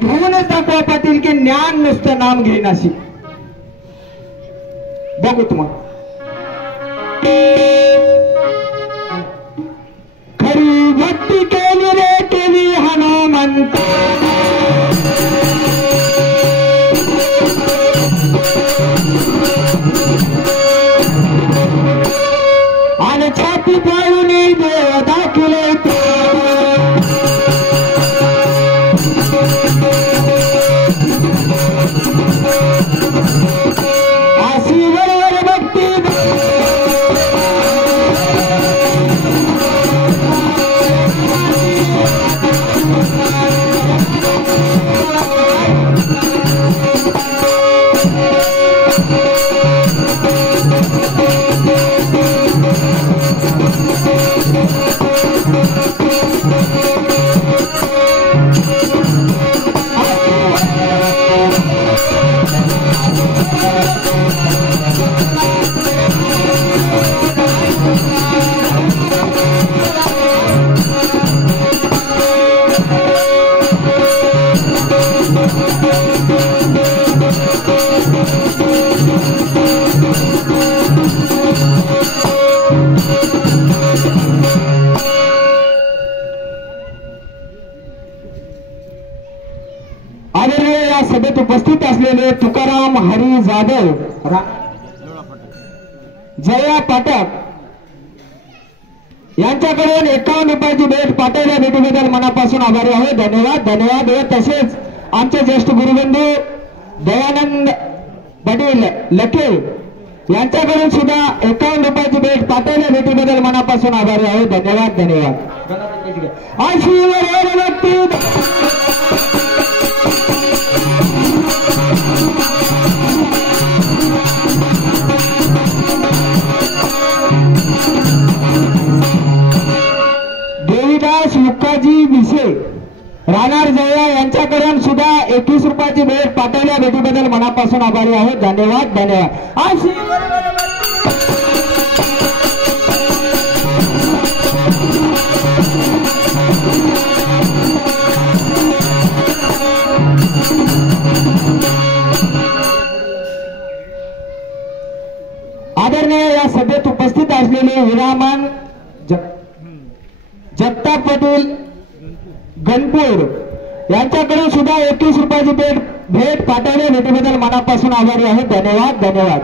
घेऊनच दाखवा पाटील की ज्ञान नुसतं नाम घेण्याशी. बघू तुम्हाला खरी भक्ती केली रे केली हनुमंत आणि छाती पाळून देव दाखले अशी बरोबर भक्ती आदरणीय या सभेत उपस्थित असलेले तुकाराम हरी जाधव, जया पाठक यांच्याकडून 51 रुपयाची भेट पाठवल्या भेटीबद्दल मनापासून आभारी आहे. धन्यवाद धन्यवाद. तसेच आमचे ज्येष्ठ गुरुबंधू दयानंद पाटील लखे यांच्याकडून सुद्धा 51 रुपयाची भेट पाठवल्या भेटीबद्दल मनापासून आभारी आहे. धन्यवाद धन्यवाद. देवीदास मुक्काजी विसे राहणार जया यांच्याकडून सुद्धा 21 रुपयाची भेट पाठवल्या भेटीबद्दल मनापासून आभारी आहे. धन्यवाद धन्यवाद. आदरणीय या सभेत उपस्थित असलेले हिरामन जगताप पाटील गणपूर यांच्याकडून सुद्धा 21 रुपयाची भेट पाठवल्या भेटीबद्दल मनापासून आभारी आहे. धन्यवाद धन्यवाद.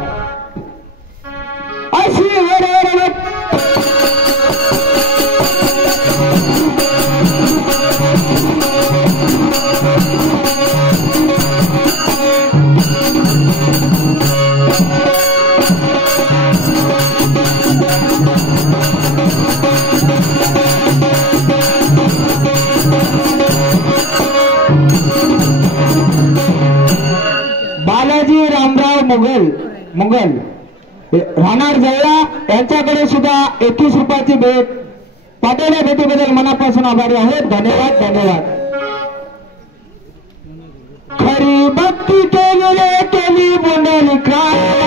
बालाजी रामराव मुघल राहणार जळा यांच्याकडे सुद्धा 21 रुपयाची भेट पाठवल्या भेटीबद्दल मनापासून आभारी आहे. धन्यवाद धन्यवाद. खरी भक्ती केली बुंडली क्रांती